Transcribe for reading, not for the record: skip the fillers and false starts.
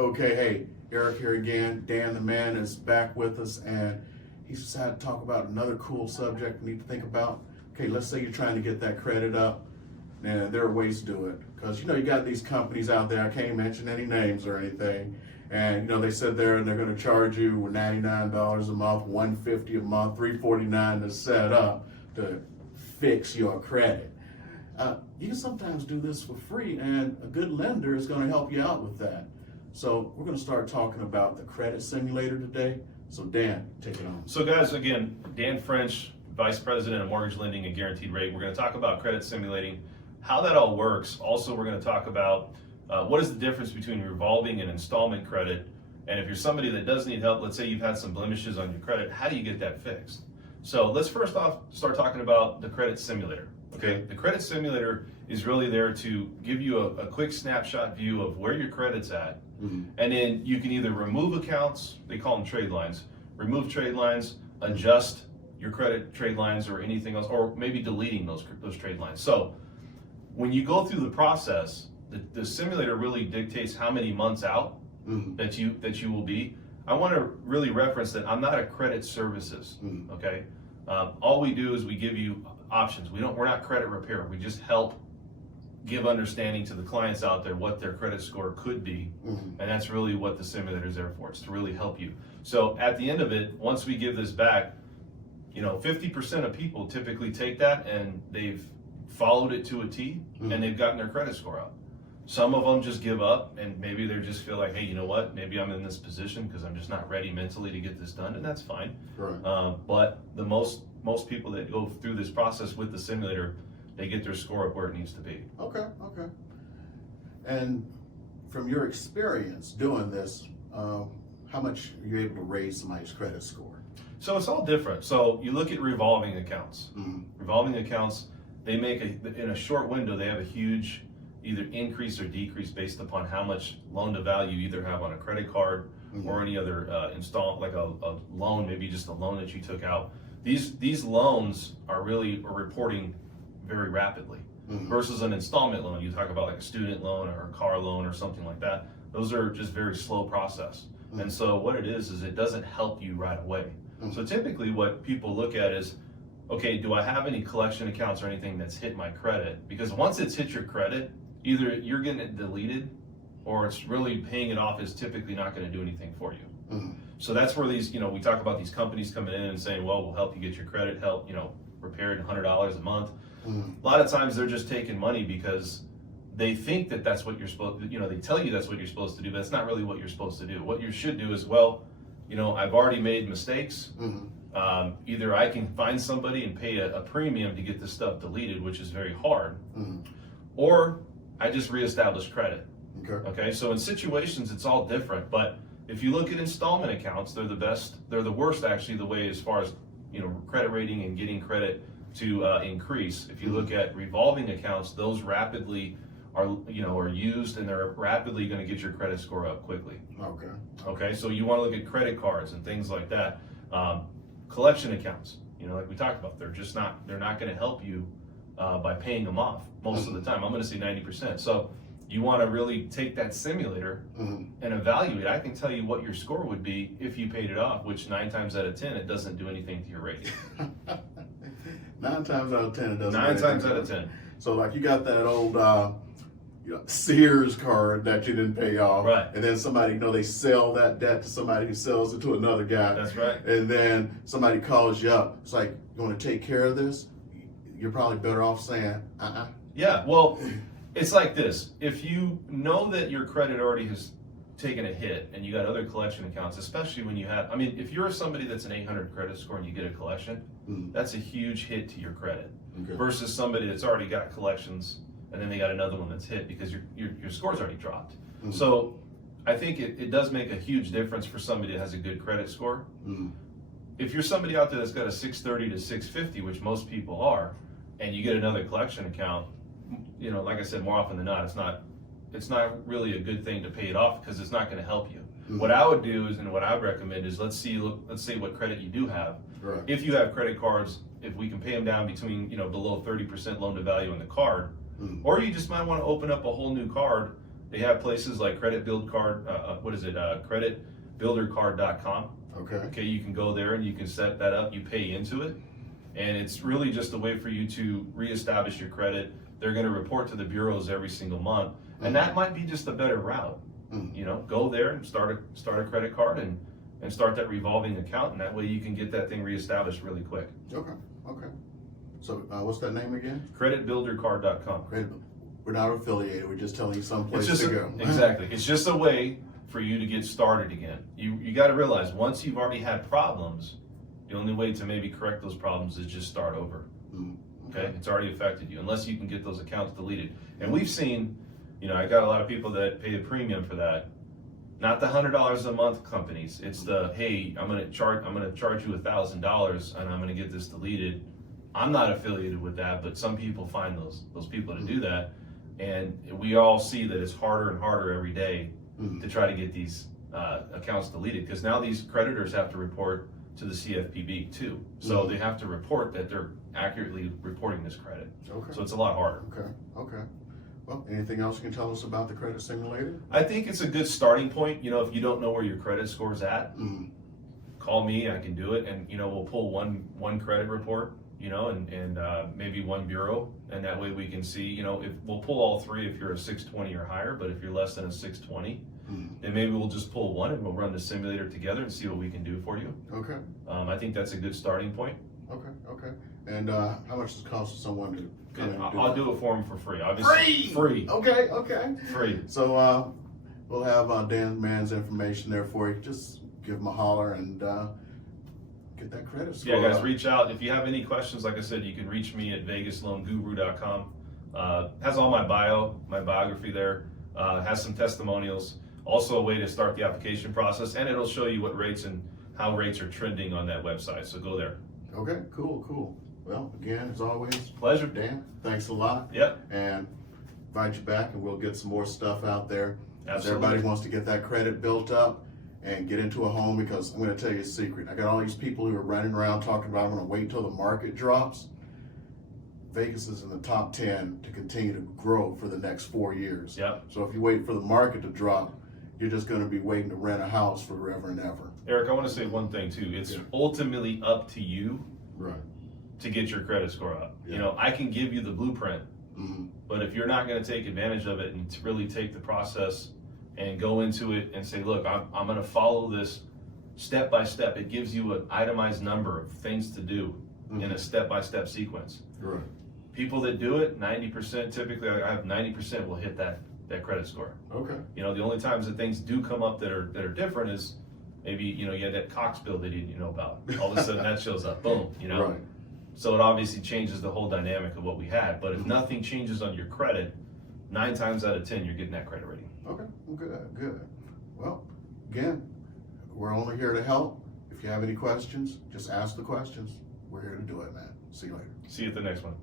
Okay, hey, Eric here again. Dan the man is back with us, and he's decided to talk about another cool subject we need to think about. Okay, let's say you're trying to get that credit up, and there are ways to do it. Because, you got these companies out there, I can't mention any names or anything, and, they sit there and they're going to charge you $99 a month, $150 a month, $349 to set up to fix your credit. You can sometimes do this for free, and a good lender is going to help you out with that. So we're going to start talking about the credit simulator today. So Dan, take it on. So guys, again, Dan French, Vice President of Mortgage Lending and Guaranteed Rate. We're going to talk about credit simulating, how that all works. Also, we're going to talk about what is the difference between revolving and installment credit. And if you're somebody that does need help, let's say you've had some blemishes on your credit, how do you get that fixed? So let's first off start talking about the credit simulator. Okay, the credit simulator is really there to give you a quick snapshot view of where your credit's at. And then you can either remove accounts, they call them trade lines, remove trade lines, adjust your credit trade lines or anything else, or maybe deleting those trade lines. So when you go through the process, the simulator really dictates how many months out that you will be. I want to really reference that I'm not a credit services, okay? All we do is we give you options. We're not credit repair. We just help give understanding to the clients out there what their credit score could be, and that's really what the simulator is there for. It's to really help you. So at the end of it, once we give this back, 50% of people typically take that and they've followed it to a T, and they've gotten their credit score up. Some of them just give up, and maybe they just feel like, hey, you know what? Maybe I'm in this position because I'm just not ready mentally to get this done, and that's fine. Right. But the most people that go through this process with the simulator, they get their score up where it needs to be. Okay. And from your experience doing this, how much are you able to raise somebody's credit score? So it's all different. So you look at revolving accounts. Revolving accounts, they make in a short window, they have a huge either increase or decrease based upon how much loan to value you either have on a credit card or any other like a loan, maybe just a loan that you took out. These loans are reporting very rapidly versus an installment loan. You talk about like a student loan or a car loan or something like that. Those are just very slow process. And so what it is it doesn't help you right away. So typically what people look at is, okay, do I have any collection accounts or anything that's hit my credit? Because once it's hit your credit, either you're getting it deleted or it's really paying it off is typically not going to do anything for you. So that's where these, we talk about these companies coming in and saying, well, we'll help you get your credit, help, repair it $100 a month. A lot of times they're just taking money because they think that that's what you're supposed to, they tell you that's what you're supposed to do, but that's not really what you're supposed to do. What you should do is, well, I've already made mistakes. Either I can find somebody and pay a premium to get this stuff deleted, which is very hard, or I just reestablish credit. Okay, so in situations, it's all different, but if you look at installment accounts, they're the worst actually, the way as far as, credit rating and getting credit to increase. If you look at revolving accounts, those rapidly are used and they're rapidly going to get your credit score up quickly. Okay, so you want to look at credit cards and things like that. Collection accounts, like we talked about, they're not going to help you by paying them off most of the time. I'm going to say 90%. So you want to really take that simulator and evaluate. I can tell you what your score would be if you paid it off, which 9 times out of 10, it doesn't do anything to your rating. 9 times out of 10, it doesn't. 9 times out of 10. So like you got that old Sears card that you didn't pay off, right? And then somebody, they sell that debt to somebody who sells it to another guy. That's right. And then somebody calls you up. It's like, you want to take care of this? You're probably better off saying, Yeah, well, it's like this. If you know that your credit already has taken a hit and you got other collection accounts, especially when you have, if you're somebody that's an 800 credit score and you get a collection, that's a huge hit to your credit versus somebody that's already got collections and then they got another one that's hit because your score's already dropped. So I think it does make a huge difference for somebody that has a good credit score. If you're somebody out there that's got a 630 to 650, which most people are, and you get another collection account, like I said, more often than not, it's not really a good thing to pay it off because it's not going to help you. What I would do is, and what I would recommend is, let's see what credit you do have. Right. If you have credit cards, if we can pay them down between below 30% loan to value on the card, or you just might want to open up a whole new card They have places like creditbuildercard.com. Okay, you can go there and you can set that up. You pay into it, and it's really just a way for you to reestablish your credit. They're going to report to the bureaus every single month, and that might be just a better route. You know, go there and start a credit card and start that revolving account, and that way you can get that thing reestablished really quick. Okay. So what's that name again? Creditbuildercard.com. We're not affiliated. We're just telling you someplace to go. Exactly. It's just a way for you to get started again. You got to realize once you've already had problems, the only way to maybe correct those problems is just start over. Okay, it's already affected you unless you can get those accounts deleted. And we've seen, you know, I got a lot of people that pay a premium for that. Not the $100 a month companies. It's the, hey, I'm gonna charge you $1,000 and I'm gonna get this deleted. I'm not affiliated with that, but some people find those people to do that, and we all see that it's harder and harder every day to try to get these accounts deleted, because now these creditors have to report to the CFPB too. So they have to report that they're accurately reporting this credit. So it's a lot harder. Okay. Well, anything else you can tell us about the credit simulator? I think it's a good starting point. You know, if you don't know where your credit score's at, call me, I can do it, and you know, we'll pull one credit report, you know, and maybe one bureau, and that way we can see, you know, if we'll pull all three if you're a 620 or higher, but if you're less than a 620, then maybe we'll just pull one and we'll run the simulator together and see what we can do for you. Okay. I think that's a good starting point. Okay. And how much does it cost someone to come in and I'll do it for them for free. Obviously, free. Okay. Free. So we'll have Dan Mann's information there for you. Just give him a holler and get that credit score. Yeah, guys, reach out. If you have any questions, like I said, you can reach me at vegasloanguru.com. Has all my biography there. Has some testimonials. Also a way to start the application process, and it'll show you what rates and how rates are trending on that website. So go there. Okay, cool. Well, again, as always, pleasure. Dan, thanks a lot. Yep. And invite you back, and we'll get some more stuff out there. Absolutely. Everybody wants to get that credit built up and get into a home, because I'm going to tell you a secret. I got all these people who are running around talking about I'm going to wait till the market drops. Vegas is in the top 10 to continue to grow for the next 4 years. Yep. So if you wait for the market to drop, you're just going to be waiting to rent a house forever and ever. Eric, I want to say one thing too. It's ultimately up to you to get your credit score up. You know, I can give you the blueprint, but if you're not going to take advantage of it and to really take the process and go into it and say, look, I'm going to follow this step by step. It gives you an itemized number of things to do in a step-by-step sequence. Right. People that do it, 90%, typically I have 90% will hit that credit score. Okay. You know, the only times that things do come up that are different is maybe, you know, you had that Cox bill that you didn't know about. All of a sudden that shows up, boom, you know. Right. So it obviously changes the whole dynamic of what we had. But if nothing changes on your credit, 9 times out of 10, you're getting that credit rating. Okay, good. Well, again, we're only here to help. If you have any questions, just ask the questions. We're here to do it, man. See you later. See you at the next one.